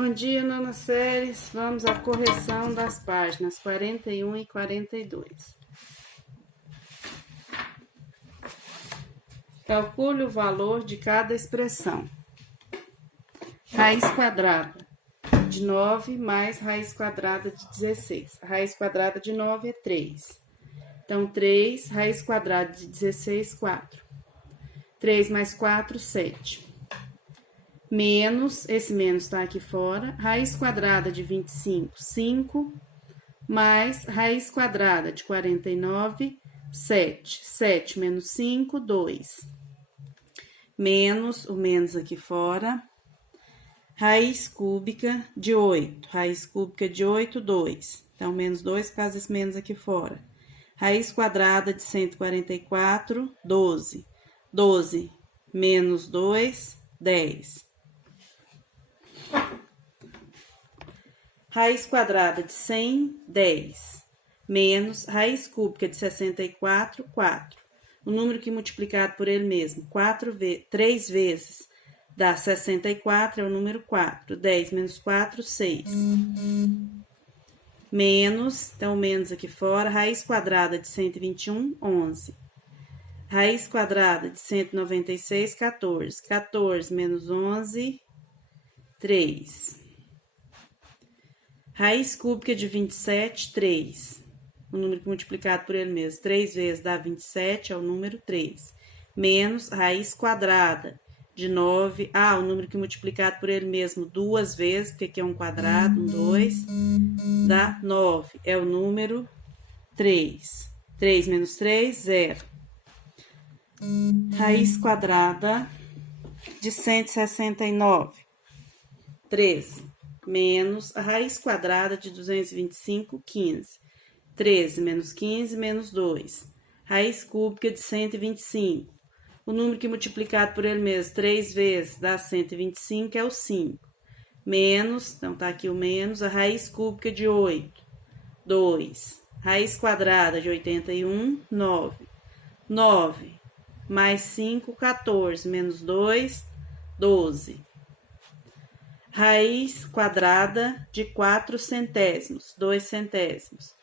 Bom dia, nona séries. Vamos à correção das páginas 41 e 42. Calcule o valor de cada expressão. Raiz quadrada de 9 mais raiz quadrada de 16. A raiz quadrada de 9 é 3. Então, 3, raiz quadrada de 16, 4. 3 mais 4, 7. Menos, esse menos está aqui fora, raiz quadrada de 25, 5, mais raiz quadrada de 49, 7. 7 menos 5, 2. Menos, o menos aqui fora, raiz cúbica de 8. Raiz cúbica de 8, 2. Então, menos 2 por causa desse menos aqui fora. Raiz quadrada de 144, 12. 12 menos 2, 10. Raiz quadrada de 100, 10. Menos raiz cúbica de 64, 4. O número que multiplicado por ele mesmo, 3 vezes dá 64, é o número 4. 10 menos 4, 6. Menos, então menos aqui fora, raiz quadrada de 121, 11. Raiz quadrada de 196, 14. 14 menos 11, 3. Raiz cúbica de 27, 3. O número que multiplicado por ele mesmo, 3 vezes dá 27, é o número 3. Menos raiz quadrada de 9. O número que multiplicado por ele mesmo 2 vezes, porque aqui é um quadrado, 2, dá 9. É o número 3. 3 menos 3, 0. Raiz quadrada de 169, 13. Menos a raiz quadrada de 225, 15. 13 menos 15, menos 2. Raiz cúbica de 125. O número que multiplicado por ele mesmo 3 vezes dá 125, é o 5. Menos, então tá aqui o menos, a raiz cúbica de 8. 2. Raiz quadrada de 81, 9. 9 mais 5, 14. Menos 2, 12. Raiz quadrada de 4 centésimos, 2 centésimos.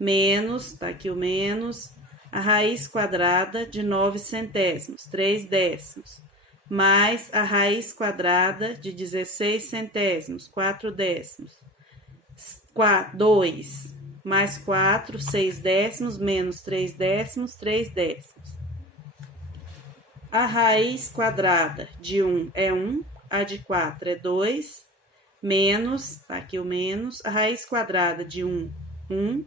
Menos, tá aqui o menos, a raiz quadrada de 9 centésimos, 3 décimos. Mais a raiz quadrada de 16 centésimos, 4 décimos. 2 mais 4, 6 décimos, menos 3 décimos, 3 décimos. A raiz quadrada de 1 é 1, a de 4 é 2, menos, tá aqui o menos, a raiz quadrada de 1, 1.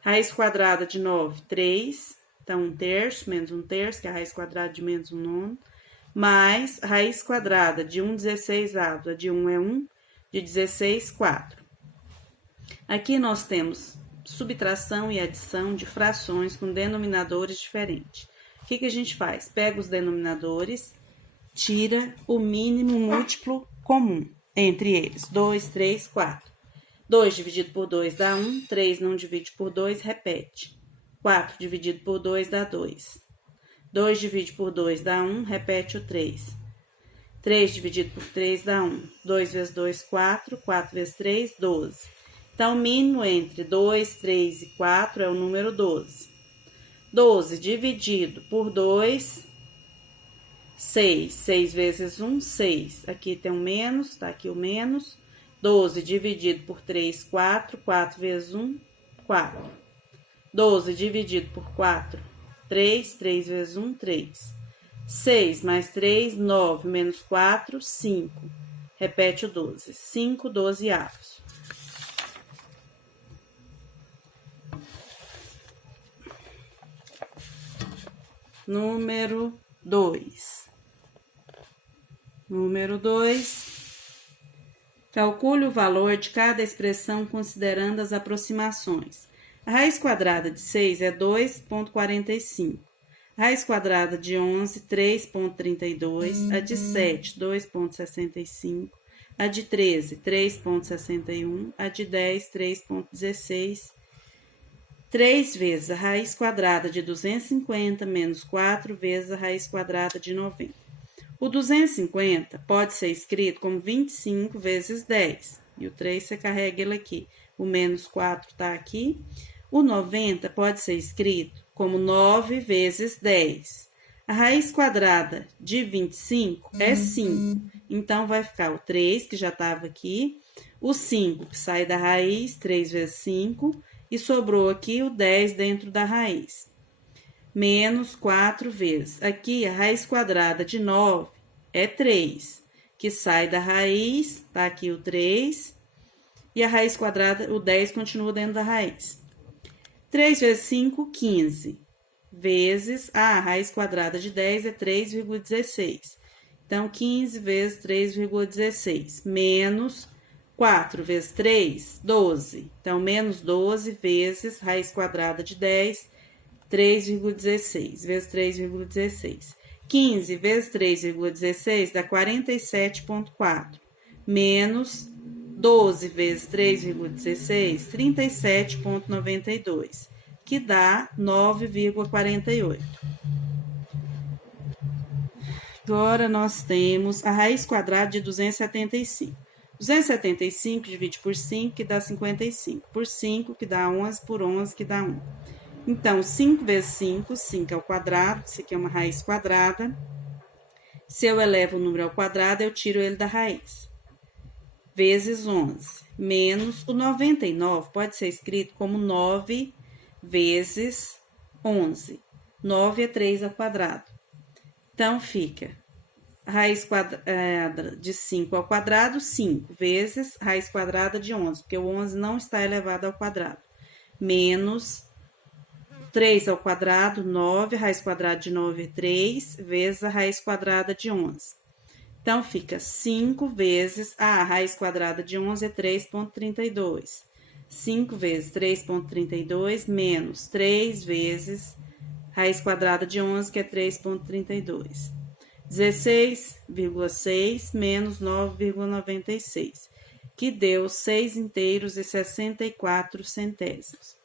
Raiz quadrada de 9, 3. Então, 1/3, menos 1/3, que é a raiz quadrada de menos 1/9. Mais a raiz quadrada de 1/16, a de 1 é 1, de 16, 4. Aqui nós temos subtração e adição de frações com denominadores diferentes. O que a gente faz? Pega os denominadores, tira o mínimo múltiplo comum entre eles. 2, 3, 4. 2 dividido por 2 dá 1, 3 não divide por 2, repete. 4 dividido por 2 dá 2. 2 divide por 2 dá 1, repete o 3. 3 dividido por 3 dá 1. 2 vezes 2, 4. 4 vezes 3, 12. Então, o mínimo entre 2, 3 e 4 é o número 12. 12 dividido por 2, 6. 6 vezes 1, 6. Aqui tem um menos, tá aqui o menos. 12 dividido por 3, 4. 4 vezes 1, 4. 12 dividido por 4, 3. 3 vezes 1, 3. 6 mais 3, 9. Menos 4, 5. Repete o 12. 5 dozeavos. Número 2. Número 2. Calcule o valor de cada expressão considerando as aproximações. A raiz quadrada de 6 é 2,45. A raiz quadrada de 11, 3,32. A de 7, 2,65. A de 13, 3,61. A de 10, 3,16. 3 vezes a raiz quadrada de 250 menos 4 vezes a raiz quadrada de 90. O 250 pode ser escrito como 25 vezes 10. E o 3 você carrega ele aqui. O menos 4 está aqui. O 90 pode ser escrito como 9 vezes 10. A raiz quadrada de 25 é 5. Então, vai ficar o 3, que já estava aqui. O 5, que sai da raiz, 3 vezes 5. E sobrou aqui o 10 dentro da raiz. Menos 4 vezes. Aqui, a raiz quadrada de 9 é 3, que sai da raiz, tá aqui o 3, e a raiz quadrada, o 10 continua dentro da raiz. 3 vezes 5, 15, vezes, a raiz quadrada de 10 é 3,16. Então, 15 vezes 3,16, menos 4 vezes 3, 12. Então, menos 12 vezes raiz quadrada de 10, 3,16, vezes 3,16. 15 vezes 3,16 dá 47,4. Menos 12 vezes 3,16, 37,92, que dá 9,48. Agora, nós temos a raiz quadrada de 275. 275 divide por 5, que dá 55. Por 5, que dá 11, por 11, que dá 1. Então, 5 vezes 5, 5 ao quadrado, isso aqui é uma raiz quadrada. Se eu elevo o número ao quadrado, eu tiro ele da raiz. Vezes 11, menos o 99, pode ser escrito como 9 vezes 11. 9 é 3 ao quadrado. Então, fica raiz quadrada de 5 ao quadrado, 5, vezes raiz quadrada de 11, porque o 11 não está elevado ao quadrado. Menos 3 ao quadrado, 9, raiz quadrada de 9 é 3, vezes a raiz quadrada de 11. Então, fica 5 vezes a raiz quadrada de 11 é 3,32. 5 vezes 3,32 menos 3 vezes raiz quadrada de 11, que é 3,32. 16,6 menos 9,96, que deu 6 inteiros e 64 centésimos.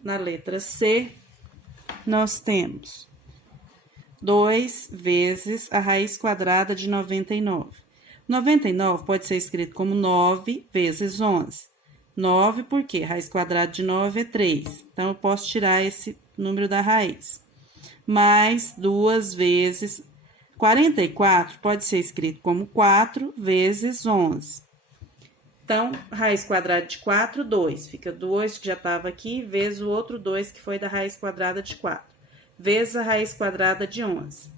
Na letra C, nós temos 2 vezes a raiz quadrada de 99. 99 pode ser escrito como 9 vezes 11. 9 porque a raiz quadrada de 9 é 3. Então, eu posso tirar esse número da raiz. Mais 2 vezes 44 pode ser escrito como 4 vezes 11. Então, raiz quadrada de 4, 2. Fica 2, que já estava aqui, vezes o outro 2, que foi da raiz quadrada de 4. Vezes a raiz quadrada de 11.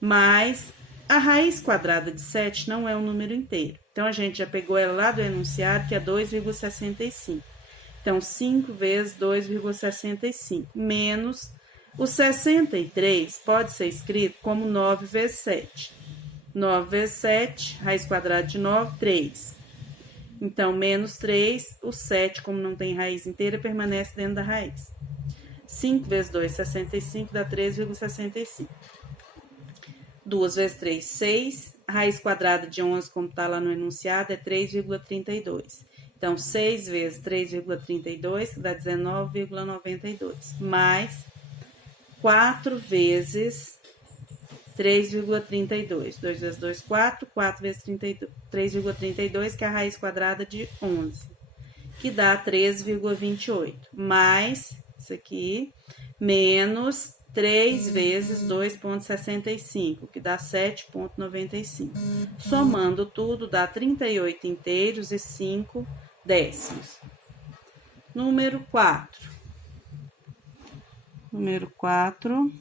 Mais a raiz quadrada de 7 não é um número inteiro. Então, a gente já pegou ela lá do enunciado, que é 2,65. Então, 5 vezes 2,65, menos o 63 pode ser escrito como 9 vezes 7. 9 vezes 7, raiz quadrada de 9, 3. Então, menos 3, o 7, como não tem raiz inteira, permanece dentro da raiz. 5 vezes 2, 65, dá 3,65. 2 vezes 3, 6. A raiz quadrada de 11, como está lá no enunciado, é 3,32. Então, 6 vezes 3,32, que dá 19,92. Mais 4 vezes 3,32. 2 vezes 2, 4. 4 vezes 3,32, que é a raiz quadrada de 11, que dá 13,28. Mais, isso aqui, menos 3 vezes 2,65, que dá 7,95. Somando tudo, dá 38 inteiros e 5 décimos. Número 4. Número 4.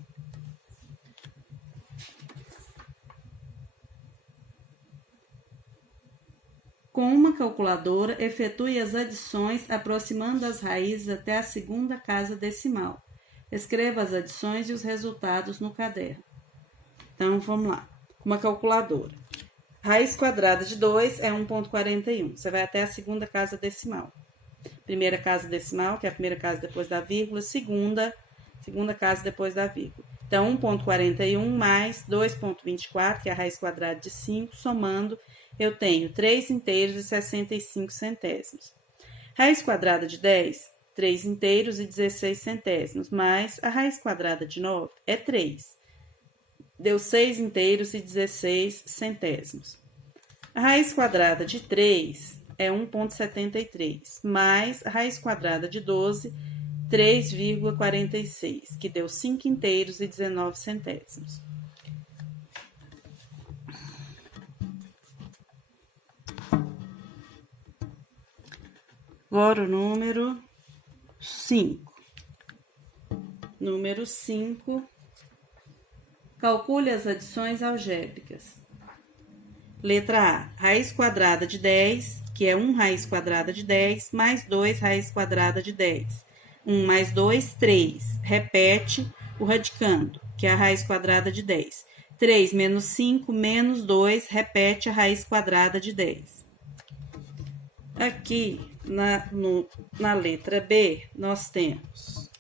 Com uma calculadora, efetue as adições aproximando as raízes até a segunda casa decimal. Escreva as adições e os resultados no caderno. Então, vamos lá. Uma calculadora. Raiz quadrada de 2 é 1,41. Você vai até a segunda casa decimal. Primeira casa decimal, que é a primeira casa depois da vírgula. Segunda casa depois da vírgula. Então, 1,41 mais 2,24, que é a raiz quadrada de 5, somando, eu tenho 3 inteiros e 65 centésimos. Raiz quadrada de 10, 3 inteiros e 16 centésimos, mais a raiz quadrada de 9 é 3. deu 6 inteiros e 16 centésimos. A raiz quadrada de 3 é 1,73, mais a raiz quadrada de 12, 3,46, que deu 5 inteiros e 19 centésimos. Agora o número 5. Número 5. Calcule as adições algébricas. Letra A, raiz quadrada de 10, que é 1 raiz quadrada de 10, mais 2 raiz quadrada de 10. 1 mais 2, 3. Repete o radicando, que é a raiz quadrada de 10. 3 menos 5 menos 2, repete a raiz quadrada de 10. Aqui, na letra B, nós temos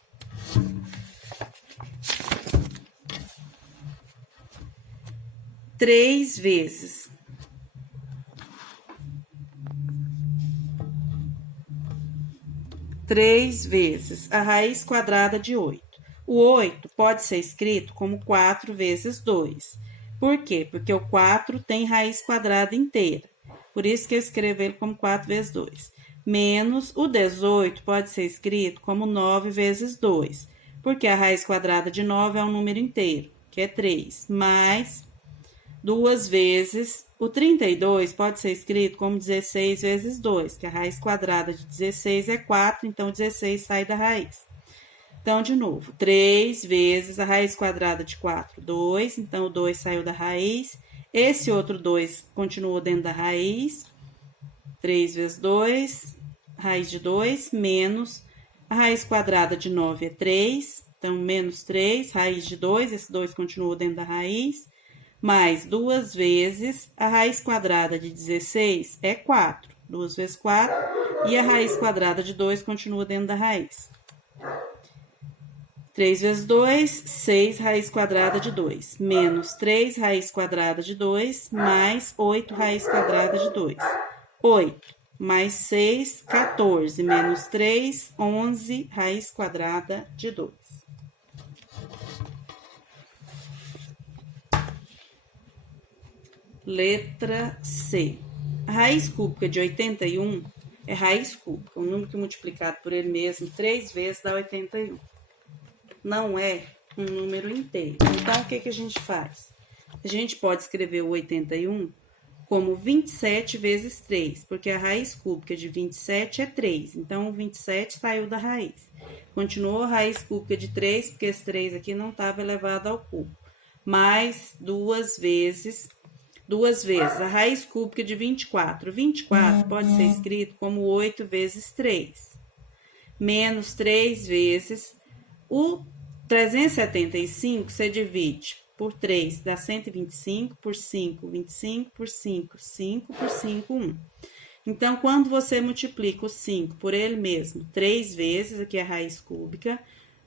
3 vezes 3 vezes a raiz quadrada de 8. O 8 pode ser escrito como 4 vezes 2. Por quê? Porque o 4 tem raiz quadrada inteira. Por isso que eu escrevo ele como 4 vezes 2. Menos o 18 pode ser escrito como 9 vezes 2. Porque a raiz quadrada de 9 é um número inteiro, que é 3. Mais 2 vezes o 32 pode ser escrito como 16 vezes 2, que a raiz quadrada de 16 é 4, então 16 sai da raiz. Então, de novo, 3 vezes a raiz quadrada de 4, 2, então o 2 saiu da raiz. Esse outro 2 continuou dentro da raiz. 3 vezes 2, raiz de 2, menos a raiz quadrada de 9 é 3, então menos 3, raiz de 2, esse 2 continuou dentro da raiz. Mais 2 vezes a raiz quadrada de 16 é 4. 2 vezes 4, e a raiz quadrada de 2 continua dentro da raiz. 3 vezes 2, 6 raiz quadrada de 2, menos 3 raiz quadrada de 2, mais 8 raiz quadrada de 2. 8 mais 6, 14, menos 3, 11 raiz quadrada de 2. Letra C. A raiz cúbica de 81 é raiz cúbica, um número que multiplicado por ele mesmo 3 vezes dá 81. Não é um número inteiro. Então, o que a gente faz? A gente pode escrever o 81 como 27 vezes 3, porque a raiz cúbica de 27 é 3. Então, o 27 saiu da raiz. Continuou a raiz cúbica de 3, porque esse 3 aqui não estava elevado ao cubo. Mais 2 vezes a raiz cúbica de 24. 24 pode ser escrito como 8 vezes 3. Menos 3 vezes o 375, você divide por 3, dá 125, por 5, 25, por 5, 5, por 5, 1. Então, quando você multiplica o 5 por ele mesmo 3 vezes, aqui é a raiz cúbica,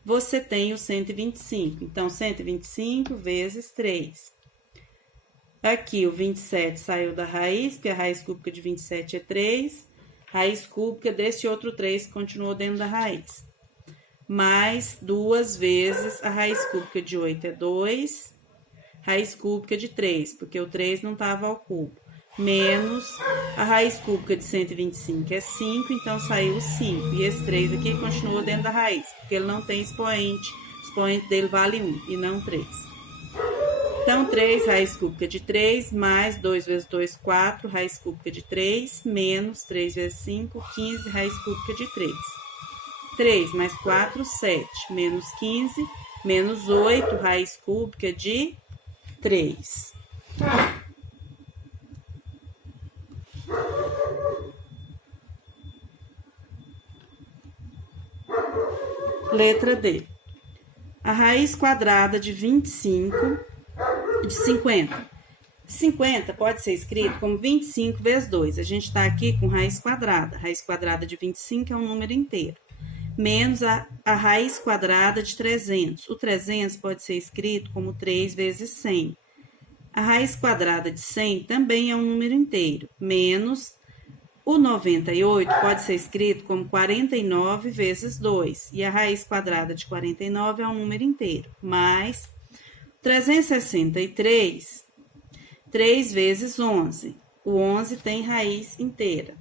você tem o 125. Então, 125 vezes 3. Aqui o 27 saiu da raiz, porque a raiz cúbica de 27 é 3. Raiz cúbica desse outro 3 continuou dentro da raiz. Mais 2 vezes a raiz cúbica de 8 é 2. Raiz cúbica de 3, porque o 3 não estava ao cubo. Menos a raiz cúbica de 125 é 5, então saiu 5. E esse 3 aqui continuou dentro da raiz, porque ele não tem expoente. O expoente dele vale 1 e não 3. Então, 3 raiz cúbica de 3, mais 2 vezes 2, 4, raiz cúbica de 3, menos 3 vezes 5, 15, raiz cúbica de 3. 3 mais 4, 7, menos 15, menos 8, raiz cúbica de 3. Letra D. A raiz quadrada de 50. 50 pode ser escrito como 25 vezes 2. A gente está aqui com raiz quadrada. A raiz quadrada de 25 é um número inteiro. Menos a raiz quadrada de 300. O 300 pode ser escrito como 3 vezes 100. A raiz quadrada de 100 também é um número inteiro. Menos o 98 pode ser escrito como 49 vezes 2. E a raiz quadrada de 49 é um número inteiro. Mais 363, 3 vezes 11. O 11 tem raiz inteira.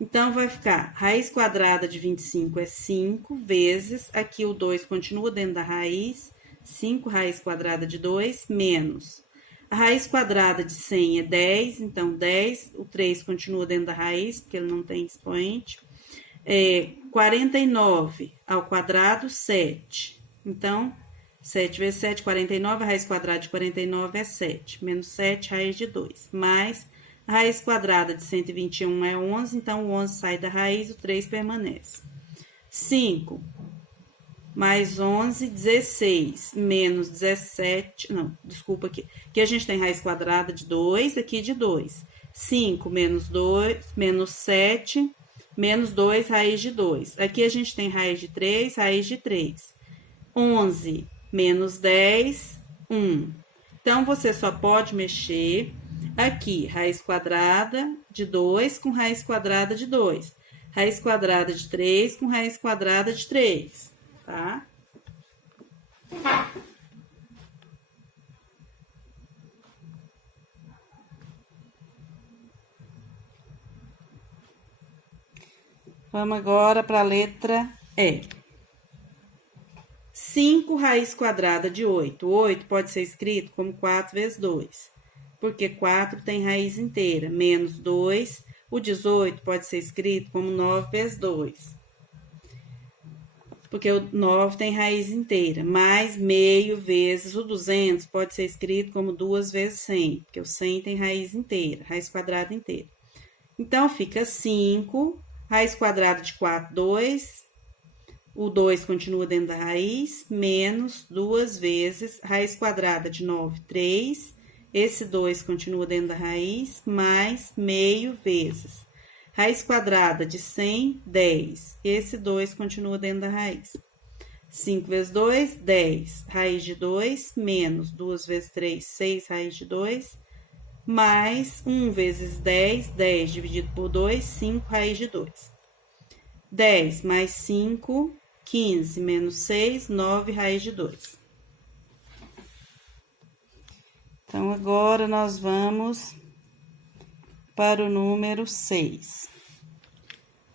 Então, vai ficar raiz quadrada de 25 é 5 vezes, aqui o 2 continua dentro da raiz, 5 raiz quadrada de 2, menos. A raiz quadrada de 100 é 10, então 10, o 3 continua dentro da raiz, porque ele não tem expoente. 49 ao quadrado, 7. Então, 7 vezes 7, 49, a raiz quadrada de 49 é 7, menos 7, raiz de 2, mais a raiz quadrada de 121 é 11, então o 11 sai da raiz, o 3 permanece. 5 mais 11, 16, menos 17, não, desculpa aqui. Aqui a gente tem raiz quadrada de 2, aqui de 2. 5 menos 2, menos 7, menos 2, raiz de 2. Aqui a gente tem raiz de 3, raiz de 3. 11 menos 10, 1. Então, você só pode mexer aqui, raiz quadrada de 2 com raiz quadrada de 2. Raiz quadrada de 3 com raiz quadrada de 3, tá? Vamos agora para a letra E. 5 raiz quadrada de 8. 8 pode ser escrito como 4 vezes 2, porque 4 tem raiz inteira, menos 2. O 18 pode ser escrito como 9 vezes 2, porque o 9 tem raiz inteira, mais meio vezes o 200 pode ser escrito como 2 vezes 100, porque o 100 tem raiz inteira, raiz quadrada inteira. Então, fica 5, raiz quadrada de 4, 2, o 2 continua dentro da raiz, menos 2 vezes raiz quadrada de 9, 3, esse 2 continua dentro da raiz, mais meio vezes raiz quadrada de 100, 10, esse 2 continua dentro da raiz. 5 vezes 2, 10, raiz de 2, menos 2 vezes 3, 6, raiz de 2, mais 1 vezes 10, 10 dividido por 2, 5, raiz de 2. 10 mais 5, 15, menos 6, 9, raiz de 2. Então, agora nós vamos para o número 6.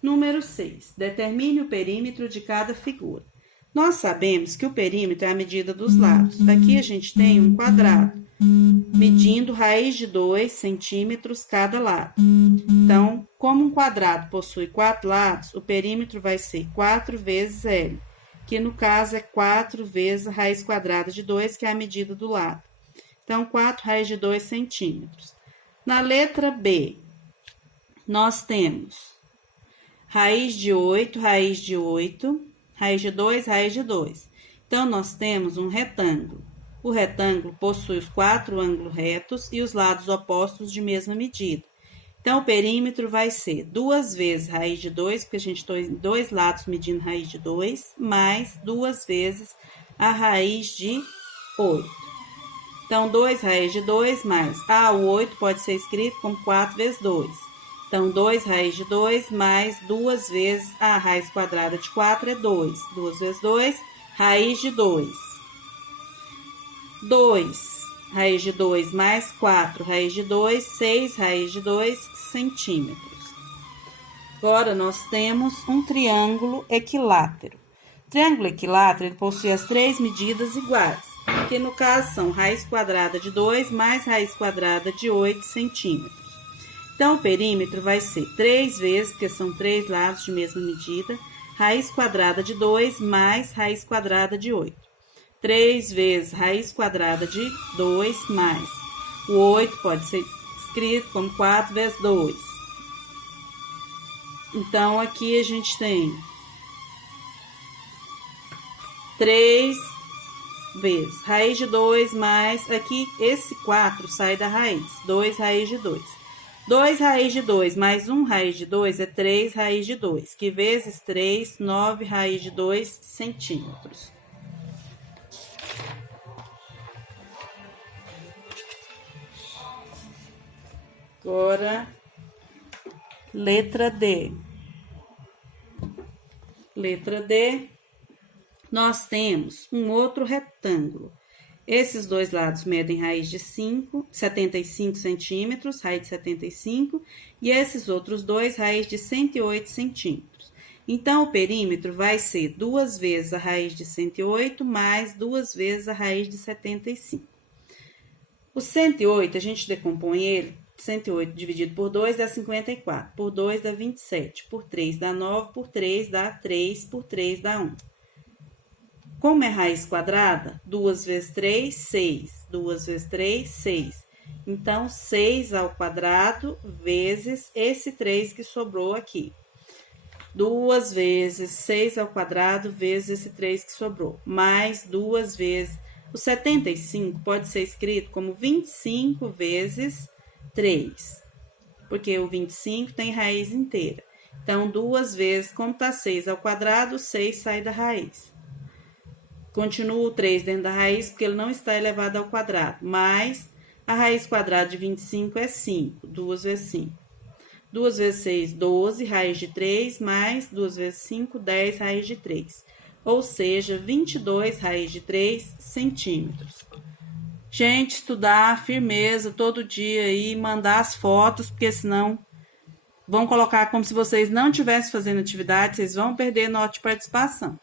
Número 6. Determine o perímetro de cada figura. Nós sabemos que o perímetro é a medida dos lados. Aqui a gente tem um quadrado, medindo raiz de 2 centímetros cada lado. Então, como um quadrado possui 4 lados, o perímetro vai ser 4 vezes L, que no caso é 4 vezes a raiz quadrada de 2, que é a medida do lado. Então, 4 raiz de 2 centímetros. Na letra B, nós temos raiz de 8, raiz de 8, raiz de 2, raiz de 2. Então, nós temos um retângulo. O retângulo possui os 4 ângulos retos e os lados opostos de mesma medida. Então, o perímetro vai ser 2 vezes raiz de 2, porque a gente tem 2 lados medindo raiz de 2, mais 2 vezes a raiz de 8. Então, 2 raiz de 2 mais o 8 pode ser escrito como 4 vezes 2. Então, 2 raiz de 2 mais 2 vezes a raiz quadrada de 4 é 2. 2 vezes 2, raiz de 2. 2 raiz de 2 mais 4 raiz de 2, 6 raiz de 2 centímetros. Agora, nós temos um triângulo equilátero. O triângulo equilátero ele possui as 3 medidas iguais, que no caso são raiz quadrada de 2 mais raiz quadrada de 8 centímetros. Então, o perímetro vai ser 3 vezes, porque são 3 lados de mesma medida, raiz quadrada de 2 mais raiz quadrada de 8. 3 vezes raiz quadrada de 2 mais o 8 pode ser escrito como 4 vezes 2. Então, aqui a gente tem 3 vezes raiz de 2 mais, aqui esse 4 sai da raiz, 2 raiz de 2. 2 raiz de 2 mais 1 raiz de 2 é 3 raiz de 2, que vezes 3, 9 raiz de 2 centímetros. Agora, letra D. Letra D, nós temos um outro retângulo. Esses dois lados medem raiz de 75 centímetros, raiz de 75, e esses outros dois, raiz de 108 centímetros. Então, o perímetro vai ser 2 vezes a raiz de 108 mais 2 vezes a raiz de 75. O 108, a gente decompõe ele, 108 dividido por 2 dá 54, por 2 dá 27, por 3 dá 9, por 3 dá 3, por 3 dá 1. Como é raiz quadrada, 2 vezes 3, 6. 2 vezes 3, 6. Então, 6 ao quadrado vezes esse 3 que sobrou aqui. 2 vezes 6 ao quadrado vezes esse 3 que sobrou. Mais 2 vezes... O 75 pode ser escrito como 25 vezes 3. Porque o 25 tem raiz inteira. Então, 2 vezes, como está 6 ao quadrado, 6 sai da raiz. Continua o 3 dentro da raiz, porque ele não está elevado ao quadrado. Mas a raiz quadrada de 25 é 5. 2 vezes 5. 2 vezes 6, 12, raiz de 3, mais 2 vezes 5, 10, raiz de 3. Ou seja, 22 raiz de 3 centímetros. Gente, estudar firmeza todo dia aí, mandar as fotos, porque senão vão colocar como se vocês não estivessem fazendo atividade, vocês vão perder nota de participação.